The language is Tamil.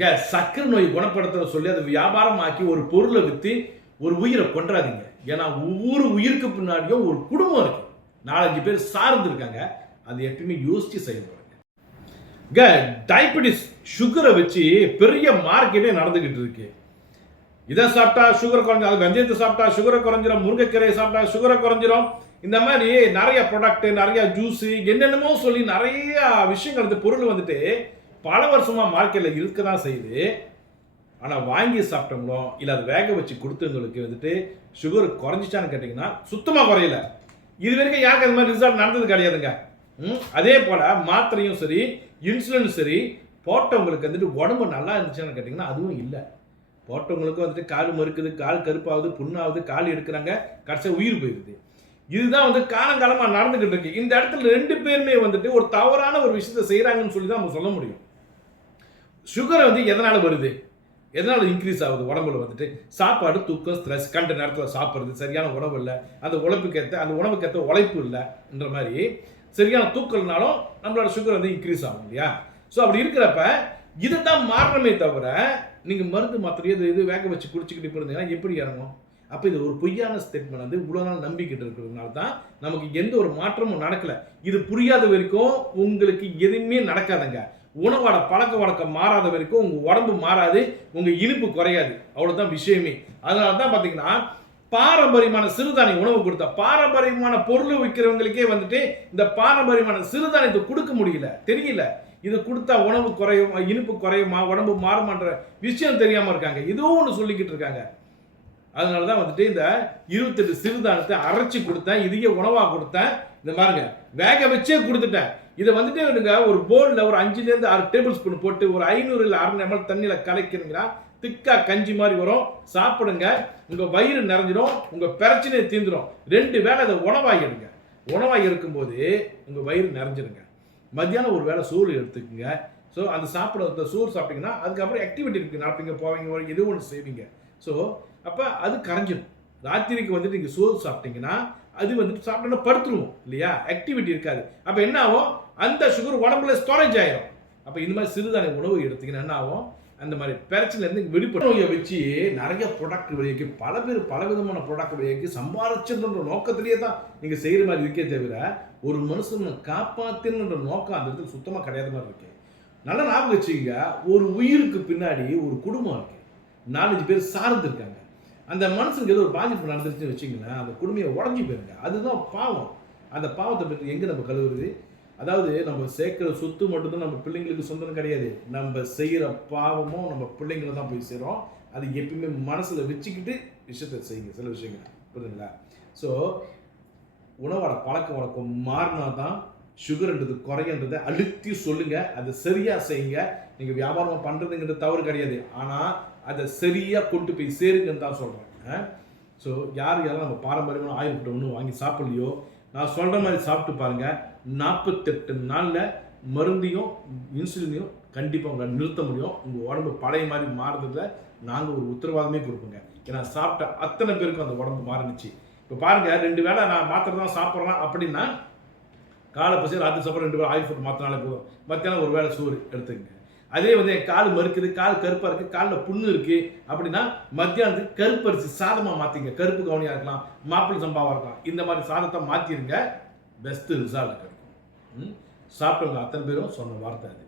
இங்க சக்கரை நோய் குணப்படுத்துற சொல்லி அதை வியாபாரம் ஆக்கி ஒரு பொருளை விற்று ஒரு உயிரை கொன்றாதீங்க. ஏன்னா ஒவ்வொரு உயிருக்கு பின்னாடியும் ஒரு குடும்பம் இருக்கு. நாலஞ்சு பேர் சார்ந்து இருக்காங்க அது எப்பயுமே யோசிச்சு செயல்படுங்க இங்க டயபெட்டிஸ் சுகரை வச்சு பெரிய மார்க்கெட்டே நடந்துகிட்டு இருக்கு. இதை சாப்பிட்டா சுகர் குறைஞ்சிரும். அது வெந்தயத்தை சாப்பிட்டா சுகரை குறைஞ்சிரும். முருங்கைக்கீரையை சாப்பிட்டா சுகரை குறைஞ்சிரும். இந்த மாதிரி நிறைய ப்ராடக்ட் நிறைய ஜூஸு என்னென்னமோ சொல்லி நிறைய விஷயங்கள் பொருள் வந்துட்டு பல வருஷமா மார்க்கெட்டில் இருக்க தான் செய்யுது. ஆனால் வாங்கி சாப்பிட்டவங்களோ இல்லை அதை வேக வச்சு கொடுத்தவங்களுக்கு வந்துட்டு சுகர் குறைஞ்சிச்சான்னு கேட்டிங்கன்னா சுத்தமாக குறையல. இது வரைக்கும் யாருக்கு அது மாதிரி ரிசல்ட் நடந்தது கிடையாதுங்க. அதே போல் மாத்திரையும் சரி இன்சுலினும் சரி போட்டவங்களுக்கு வந்துட்டு உடம்பு நல்லா இருந்துச்சான்னு கேட்டிங்கன்னா அதுவும் இல்லை. போட்டவங்களுக்கும் வந்துட்டு கால் மறுக்குது கால் கருப்பாகுது புண்ணாகுது கால் எடுக்கிறாங்க கடைசியாக உயிர் போயிடுது. இதுதான் வந்து காலங்காலமாக நடந்துக்கிட்டு இருக்கு. இந்த இடத்துல ரெண்டு பேருமே வந்துட்டு ஒரு தவறான ஒரு விஷயத்தை செய்கிறாங்கன்னு சொல்லி தான் நம்ம சொல்ல முடியும். சுகர் வந்து எதனால் வருது? எதனால் இன்க்ரீஸ் ஆகுது உடம்புல வந்துட்டு? சாப்பாடு தூக்கம் ஸ்ட்ரெஸ் கண்ட நேரத்தில் சாப்பிட்றது சரியான உணவு இல்லை. அந்த உழைப்புக்கேற்ற அந்த உணவுக்கேற்ற உழைப்பு இல்லைன்ற மாதிரி சரியான தூக்கம்னாலும் நம்மளோட சுகர் வந்து இன்க்ரீஸ் ஆகும் இல்லையா? ஸோ அப்படி இருக்கிறப்ப இதை தான் மாறணுமே தவிர நீங்கள் மருந்து மாத்திரையோ இது இது வேக வச்சு குடிச்சிக்கிட்டு இப்ப இருந்தீங்கன்னா எப்படி இறங்கும்? அப்போ இது ஒரு பொய்யான ஸ்டேட்மெண்ட் வந்து இவ்வளோ நாள் நம்பிக்கிட்டு இருக்கிறதுனால தான் நமக்கு எந்த ஒரு மாற்றமும் நடக்கல. இது புரியாத வரைக்கும் உங்களுக்கு எதுவுமே நடக்காதுங்க. உணவோட பழக்க வழக்கம் மாறாத வரைக்கும் உங்கள் உடம்பு மாறாது உங்கள் இனிப்பு குறையாது. அவ்வளோதான் விஷயமே. அதனால தான் பார்த்தீங்கன்னா பாரம்பரியமான சிறுதானிய உணவு கொடுத்தா பாரம்பரியமான பொருள் விற்கிறவங்களுக்கே வந்துட்டு இந்த பாரம்பரியமான சிறுதானியத்தை கொடுக்க முடியல. தெரியல. இது கொடுத்தா உணவு குறையும் இனிப்பு குறையுமா உடம்பு மாறுமான்ற விஷயம் தெரியாமல் இருக்காங்க. இதுவும் ஒன்று சொல்லிக்கிட்டு இருக்காங்க. அதனால தான் வந்துட்டு இந்த இருபத்தெட்டு சிறுதானத்தை அரைச்சி கொடுத்தேன் இதையே உணவாக கொடுத்தேன். இந்த பாருங்க வேக வச்சே கொடுத்துட்டேன். இதை வந்துட்டு எனக்கு ஒரு போர்டில் ஒரு அஞ்சுலேருந்து ஆறு டேபிள் ஸ்பூன் போட்டு ஒரு ஐநூறு இல்லை அரை எம்எல் தண்ணியில் கலக்கிறீங்கன்னா திக்கா கஞ்சி மாதிரி வரும். சாப்பிடுங்க உங்க வயிறு நிறைஞ்சிடும் உங்க பிரச்சனையை தீந்துடும் ரெண்டு வேளை அதை உணவாகிடுங்க உணவாகி இருக்கும்போது உங்க வயிறு நிறைஞ்சிருங்க. மத்தியானம் ஒரு வேளை சோறு எடுத்துக்கோங்க. ஸோ அந்த சாப்பிட அந்த சோறு சாப்பிட்டீங்கன்னா அதுக்கப்புறம் ஆக்டிவிட்டி இருக்கு. நடப்பீங்க போவீங்க வருவீங்க, எது ஒன்று செய்வீங்க. ஸோ அப்போ அது கரைஞ்சிடும் ராத்திரிக்கு வந்துட்டு நீங்கள் சோறு சாப்பிட்டீங்கன்னா அது வந்துட்டு சாப்பிட்டோன்னா படுத்துருவோம் இல்லையா? ஆக்டிவிட்டி இருக்காது. அப்போ என்ன ஆகும்? அந்த சுகர் உடம்புல ஸ்டோரேஜ் ஆகிடும் அப்போ இந்த மாதிரி சிறுதானிய உணவு எடுத்தீங்கன்னா என்ன ஆகும்? அந்த மாதிரி பிரச்சனைலேருந்து வெளிப்பட நோயை வச்சு நிறைய ப்ராடக்ட் வெளியாக்கி பல பேர் பல விதமான ப்ராடக்ட் வெளியாக்கி சம்பாரிச்சதுன்ற நோக்கத்திலேயே தான் நீங்கள் செய்கிற மாதிரி இருக்கே தவிர ஒரு மனுஷனை காப்பாற்றுன்ற நோக்கம் அந்த இடத்துல சுத்தமாக கிடையாத மாதிரி இருக்கு. நல்லா ஞாபகம் வச்சுக்கங்க. ஒரு உயிருக்கு பின்னாடி ஒரு குடும்பம் இருக்கு. நாலஞ்சு பேர் சார்ந்துருக்காங்க. அந்த மனுஷனுக்கு ஏதோ ஒரு பாதிப்பு நடந்துருச்சுன்னு வச்சிங்கன்னா அந்த குடுமையை உடஞ்சி போயிருங்க. அதுதான் பாவம். அந்த பாவத்தை பற்றி எங்கே நம்ம கழுவுறது? அதாவது நம்ம சேர்க்குற சொத்து மட்டும்தான் நம்ம பிள்ளைங்களுக்கு சொந்தம் கிடையாது. நம்ம செய்கிற பாவமும் நம்ம பிள்ளைங்களை தான் போய் சேரும். அது எப்பயுமே மனசில் வச்சுக்கிட்டு விஷயத்தை செய்யுங்க. சில விஷயங்கள். புரியுதுங்களா? ஸோ உணவோட பழக்க வழக்கம் மாறினா தான் சுகர்ன்றது குறையன்றதை அழுத்தி சொல்லுங்கள் அதை சரியாக செய்யுங்க. நீங்கள் வியாபாரம் பண்ணுறதுங்கிறது தவறு கிடையாது. ஆனால் அதை சரியாக கொண்டு போய் சேருங்கன்னு தான் சொல்கிறேன் ஸோ யார் யாரும் நம்ம பாரம்பரியமான ஆயுள் ஃபுட்டை ஒன்றும் வாங்கி சாப்பிட்லையோ நான் சொல்கிற மாதிரி சாப்பிட்டு பாருங்க. நாற்பத்தெட்டு நாளில் மருந்தையும் இன்சுலினையும் கண்டிப்பாக உங்களை நிறுத்த முடியும். உங்கள் உடம்பு பழைய மாதிரி மாறுறதுல நாங்கள் ஒரு உத்தரவாதமே கொடுப்போங்க. ஏன்னா சாப்பிட்ட அத்தனை பேருக்கும் அந்த உடம்பு மாறினுச்சு இப்போ பாருங்கள் ரெண்டு வேளை நான் மாத்திரை தான் சாப்பிட்றேன் அப்படின்னா காலை பசி ராத்திரி சாப்பிட ரெண்டு பேரும் ஆயில் ஃபுட் மாற்றினாலே போதும். மத்தியானம் ஒரு வேளை சோறு எடுத்துக்கங்க. அதே வந்து என் கால் மறுக்குது கால் கருப்பாக இருக்குது காலில் புண்ணு இருக்குது அப்படின்னா மத்தியானத்துக்கு கருப்பரிசி சாதமாக மாற்றிங்க கருப்பு கவனியாக இருக்கலாம் மாப்பிள்ளை சம்பாவாக இருக்கலாம். இந்த மாதிரி சாதத்தை மாற்றிடுங்க பெஸ்ட்டு ரிசால்ட் கிடைக்கும். ம்? சாப்பிட்டவங்க அத்தனை பேரும் சொன்ன வார்த்தை அது.